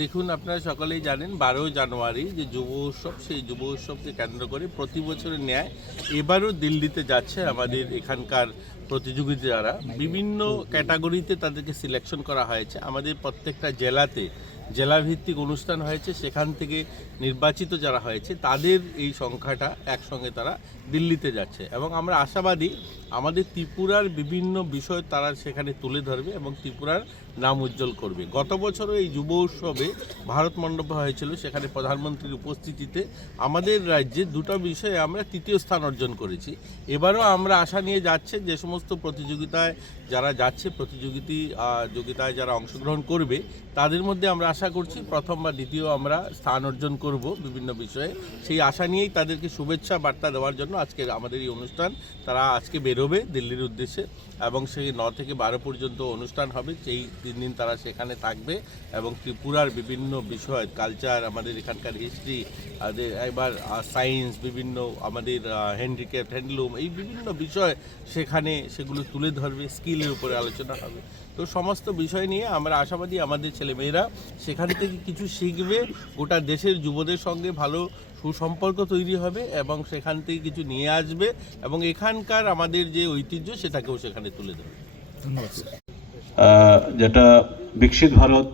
দেখুন, আপনারা সকলেই জানেন 12 জানুয়ারি যে যুব উৎসব, সেই যুব উৎসবকে কেন্দ্র করে প্রতি বছরের ন্যায় এবারও দিল্লিতে যাচ্ছে আমাদের এখানকার প্রতিযোগী যারা বিভিন্ন ক্যাটাগরিতে তাদেরকে সিলেকশন করা হয়েছে। আমাদের প্রত্যেকটা জেলাতে জেলাভিত্তিক অনুষ্ঠান হয়েছে, সেখান থেকে নির্বাচিত যারা হয়েছে তাদের এই সংখ্যাটা একসঙ্গে তারা দিল্লিতে যাচ্ছে এবং আমরা আশাবাদী আমাদের ত্রিপুরার বিভিন্ন বিষয় তারা সেখানে তুলে ধরবে এবং ত্রিপুরার নাম উজ্জ্বল করবে। গত বছরও এই যুব উৎসবে ভারত মণ্ডপে হয়েছিল, সেখানে প্রধানমন্ত্রীর উপস্থিতিতে আমাদের রাজ্যে দুটো বিষয়ে আমরা তৃতীয় স্থান অর্জন করেছি। এবারও আমরা আশা নিয়ে যাচ্ছে যে সমস্ত প্রতিযোগিতায় যারা যাচ্ছে, প্রতিযোগিতায় যারা অংশগ্রহণ করবে তাদের মধ্যে আমরা আশা করছি প্রথম বা দ্বিতীয় আমরা স্থান অর্জন করব বিভিন্ন বিষয়ে। সেই আশা নিয়েই তাদেরকে শুভেচ্ছা বার্তা দেওয়ার জন্য আজকে আমাদের এই অনুষ্ঠান। তারা আজকে বেরোবে দিল্লির উদ্দেশ্যে এবং সেই 9 থেকে 12 পর্যন্ত অনুষ্ঠান হবে। সেই 3 দিন তারা সেখানে থাকবে এবং ত্রিপুরার বিভিন্ন বিষয়, কালচার, আমাদের এখানকার হিস্ট্রি, এবার সায়েন্স, বিভিন্ন আমাদের হ্যান্ডিক্রাফট, হ্যান্ডলুম, এই বিভিন্ন বিষয় সেখানে সেগুলো তুলে ধরবে, স্কিলের উপরে আলোচনা হবে। তো সমস্ত বিষয় নিয়ে আমরা আশাবাদী আমাদের ছেলেমেয়েরা সেখান থেকে কিছু শিখবে, গোটা দেশের যুবদের সঙ্গে ভালো সুসম্পর্ক তৈরি হবে এবং সেখান থেকে কিছু নিয়ে আসবে এবং এখানকার আমাদের যে ঐতিহ্য সেটাকেও সেখানে তুলে ধরবে। ধন্যবাদ। যেটা বিকশিত ভারত